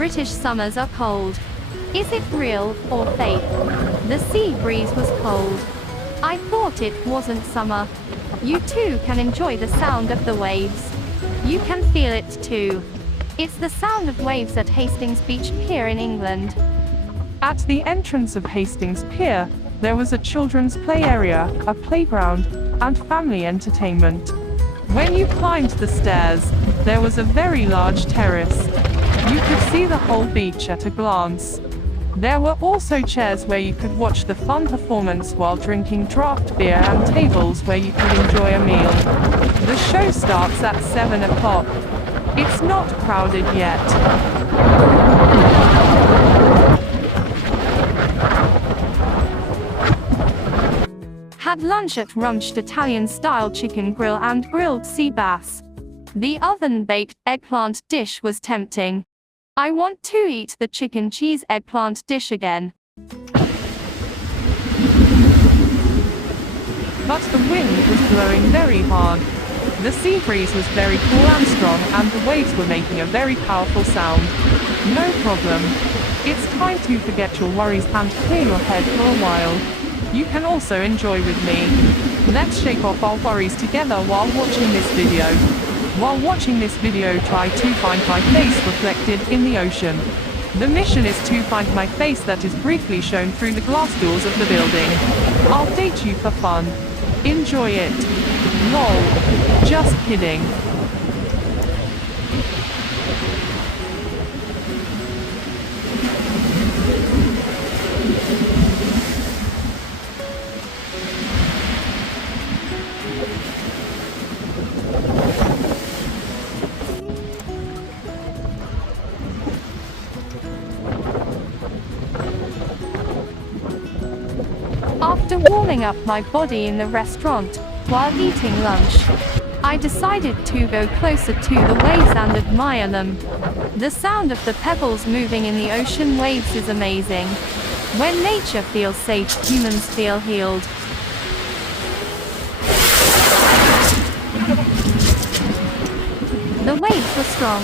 British summers are cold. Is it real or fake? The sea breeze was cold. I thought it wasn't summer. You too can enjoy the sound of the waves. You can feel it too. It's the sound of waves at Hastings Beach Pier in England. At the entrance of Hastings Pier, there was a children's play area, a playground, and family entertainment. When you climbed the stairs, there was a very large terrace. You could see the whole beach at a glance. There were also chairs where you could watch the fun performance while drinking draft beer and tables where you could enjoy a meal. The show starts at 7 o'clock. It's not crowded yet. Had lunch at Rumched Italian-style chicken grill and grilled sea bass. The oven-baked eggplant dish was tempting. I want to eat the chicken cheese eggplant dish again. But the wind was blowing very hard. The sea breeze was very cool and strong, and the waves were making a very powerful sound. No problem. It's time to forget your worries and clear your head for a while. You can also enjoy with me. Let's shake off our worries together while watching this video. While watching this video, try to find my face reflected in the ocean. The mission is to find my face that is briefly shown through the glass doors of the building. I'll date you for fun. Enjoy it. Lol. Just kidding. After warming up my body in the restaurant, while eating lunch, I decided to go closer to the waves and admire them. The sound of the pebbles moving in the ocean waves is amazing. When nature feels safe, humans feel healed. The waves were strong.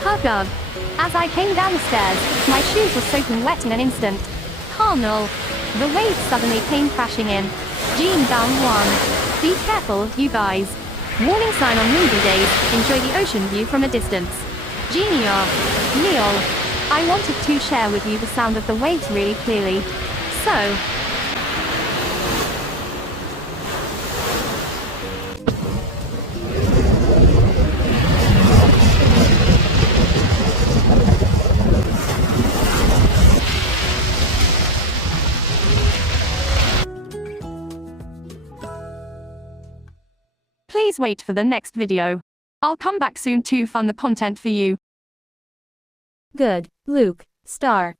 Hugg. As I came down the stairs, my shoes were soaking wet in an instant. Carnal. The waves suddenly came crashing in. Gene down one. Be careful, you guys. Warning sign on windy days, enjoy the ocean view from a distance. Genial. Neil. I wanted to share with you the sound of the waves really clearly. So, please wait for the next video. I'll come back soon to fund the content for you. Good, Luke, star.